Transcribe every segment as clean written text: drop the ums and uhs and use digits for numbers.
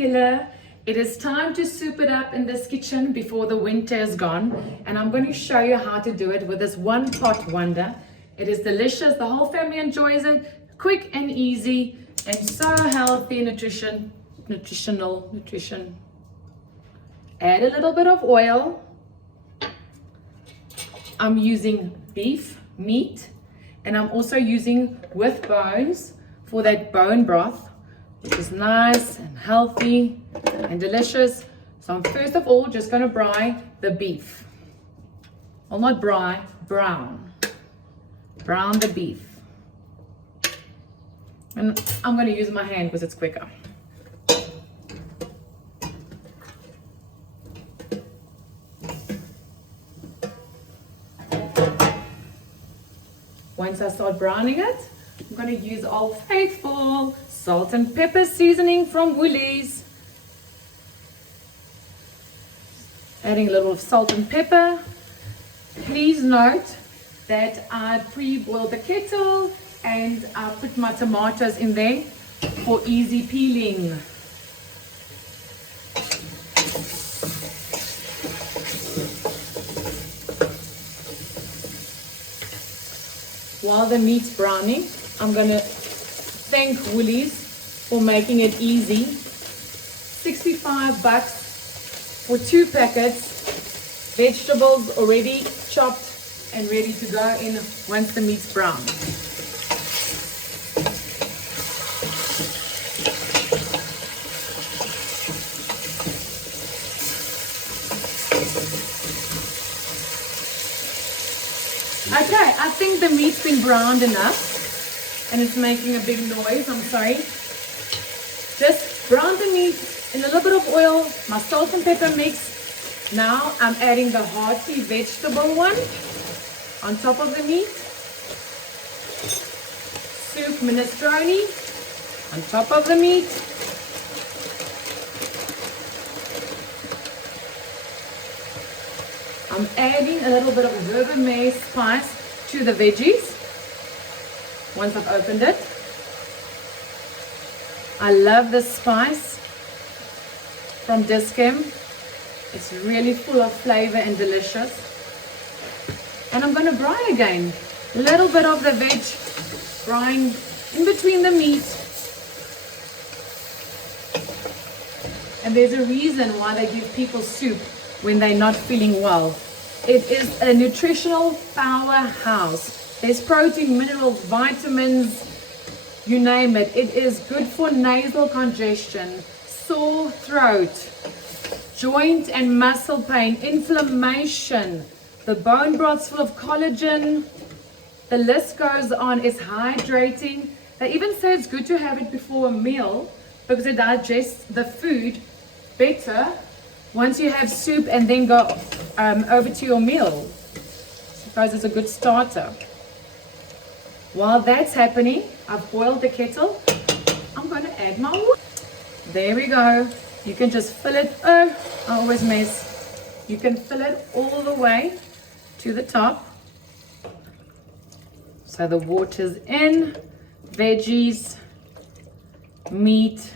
julle. It is time to soup it up in this kitchen before the winter is gone, and I'm going to show you how to do it with this one pot wonder. It is delicious, the whole family enjoys it, quick and easy, and so healthy. Nutrition. Add a little bit of oil. I'm using beef meat, and I'm also using with bones for that bone broth, which is nice and healthy and delicious. So I'm first of all just going to brine the beef. Well, not brine, brown. Brown the beef. And I'm going to use my hand because it's quicker. Once I start browning it, I'm going to use Old Faithful salt and pepper seasoning from Woolies. Adding a little of salt and pepper. Please note that I pre-boiled the kettle and I put my tomatoes in there for easy peeling. While the meat's browning, I'm going to thank Woolies for making it easy. 65 bucks for 2 packets. Vegetables already chopped and ready to go in once the meat's brown. Okay, I think the meat's been browned enough and it's making a big noise. I'm sorry. Just brown the meat in a little bit of oil, my salt and pepper mix. Now I'm adding the hearty vegetable one on top of the meat. Soup minestrone on top of the meat. I'm adding a little bit of vermeil spice to the veggies once I've opened it. I love this spice from Discam. It's really full of flavor and delicious. And I'm going to brine again. A little bit of the veg brine in between the meat. And there's a reason why they give people soup when they're not feeling well. It is a nutritional powerhouse. There's protein, minerals, vitamins, you name it. It is good for nasal congestion, sore throat, joint and muscle pain, inflammation. The bone broth's full of collagen. The list goes on. It's hydrating. They even say it's good to have it before a meal because it digests the food better once you have soup and then go over to your meal. Suppose it's a good starter. While that's happening, I've boiled the kettle. I'm going to add my water. There we go. You can just fill it. Oh, I always mess. You can fill it all the way to the top. So the water's in, veggies, meat.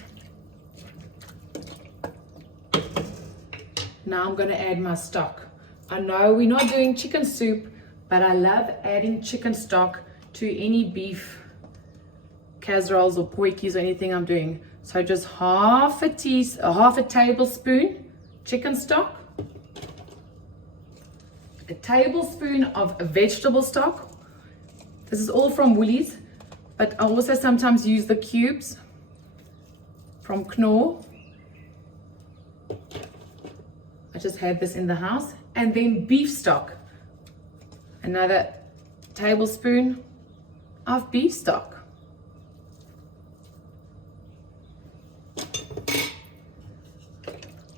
Now I'm going to add my stock. I know we're not doing chicken soup, but I love adding chicken stock to any beef casseroles or potjies or anything I'm doing. So just half a tablespoon chicken stock, a tablespoon of vegetable stock. This is all from Woolies, but I also sometimes use the cubes from Knorr. I just had this in the house. And then beef stock, another tablespoon of beef stock.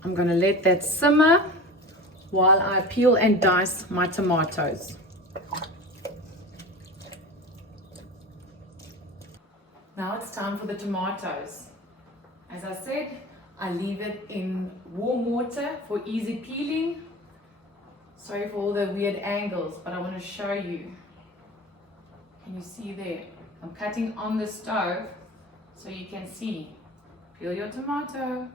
I'm going to let that simmer while I peel and dice my tomatoes. Now it's time for the tomatoes. As I said, I leave it in warm water for easy peeling. Sorry for all the weird angles, but I want to show you. Can you see there? I'm cutting on the stove so you can see. Peel your tomato.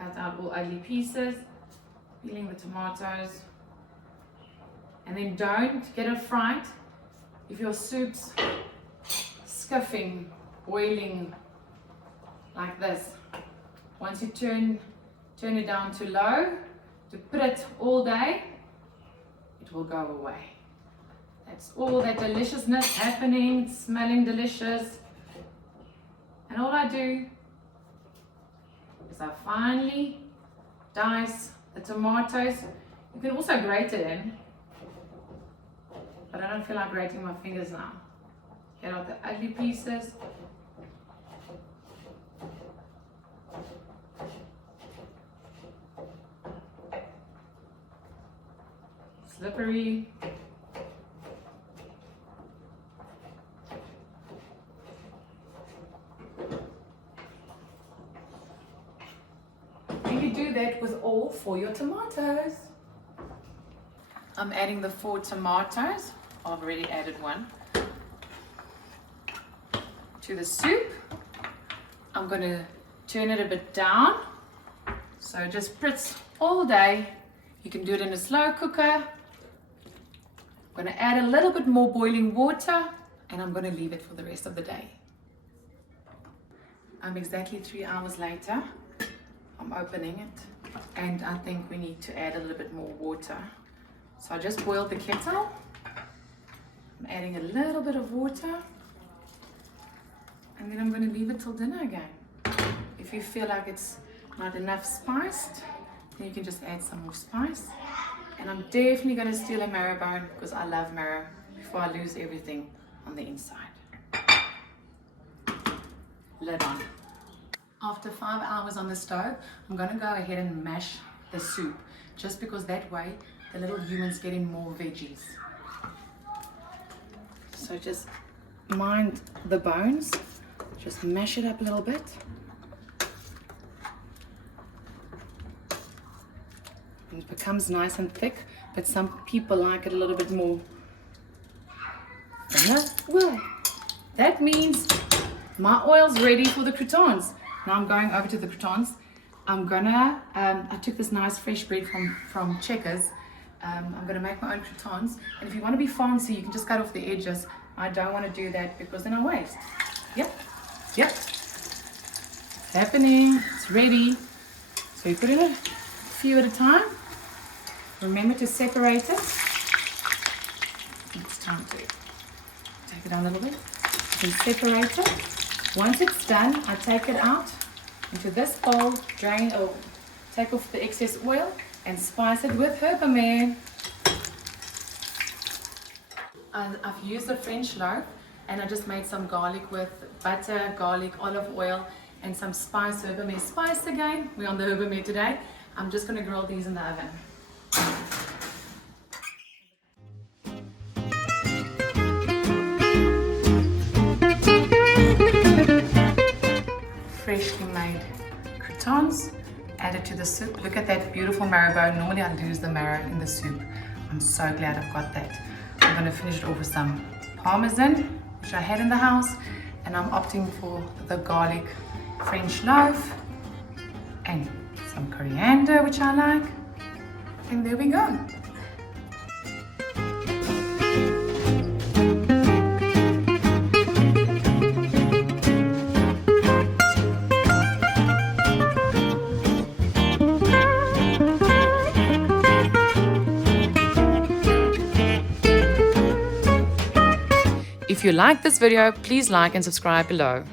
cut out all ugly pieces, peeling the tomatoes. And then don't get it fried. If your soup's skiffing, boiling like this, once you turn it down to low, to put it all day, it will go away. That's all that deliciousness happening, smelling delicious. And all I do is I finely dice the tomatoes. You can also grate it in, but I don't feel like grating my fingers now. Get out the ugly pieces. Slippery. And you do that with all 4 your tomatoes. I'm adding the 4 tomatoes. I've already added 1 to the soup. I'm going to turn it a bit down, so it just spritz all day. You can do it in a slow cooker. I'm going to add a little bit more boiling water, and I'm going to leave it for the rest of the day. I'm exactly 3 hours later. I'm opening it, and I think we need to add a little bit more water. So I just boiled the kettle. I'm adding a little bit of water, and then I'm going to leave it till dinner again. If you feel like it's not enough spiced, then you can just add some more spice. And I'm definitely going to steal a marrow bone because I love marrow before I lose everything on the inside. Lid on. After 5 hours on the stove, I'm going to go ahead and mash the soup, just because that way the little humans get in more veggies. So just mind the bones, just mash it up a little bit. And it becomes nice and thick, but some people like it a little bit more thinner. Well, that means my oil's ready for the croutons. Now I'm going over to the croutons. I'm gonna, I took this nice fresh bread from Checkers. I'm gonna make my own croutons. And if you wanna be fancy, you can just cut off the edges. I don't wanna do that because then I waste. Yep. It's happening, it's ready. So you put in a few at a time. Remember to separate it. It's time to take it down a little bit. You can separate it. Once it's done, I take it out into this bowl, drain or take off the excess oil and spice it with herbamare. I've used a French loaf and I just made some garlic with butter, garlic, olive oil and some spice, herbamare spice again. We're on the herbamare today. I'm just going to grill these in the oven. Freshly made croutons added to the soup. Look at that beautiful marrow bone. Normally I lose the marrow in the soup. I'm so glad I've got that. I'm going to finish it off with some parmesan, which I had in the house, and I'm opting for the garlic French loaf and some coriander, which I like. And there we go. If you like this video, please like and subscribe below.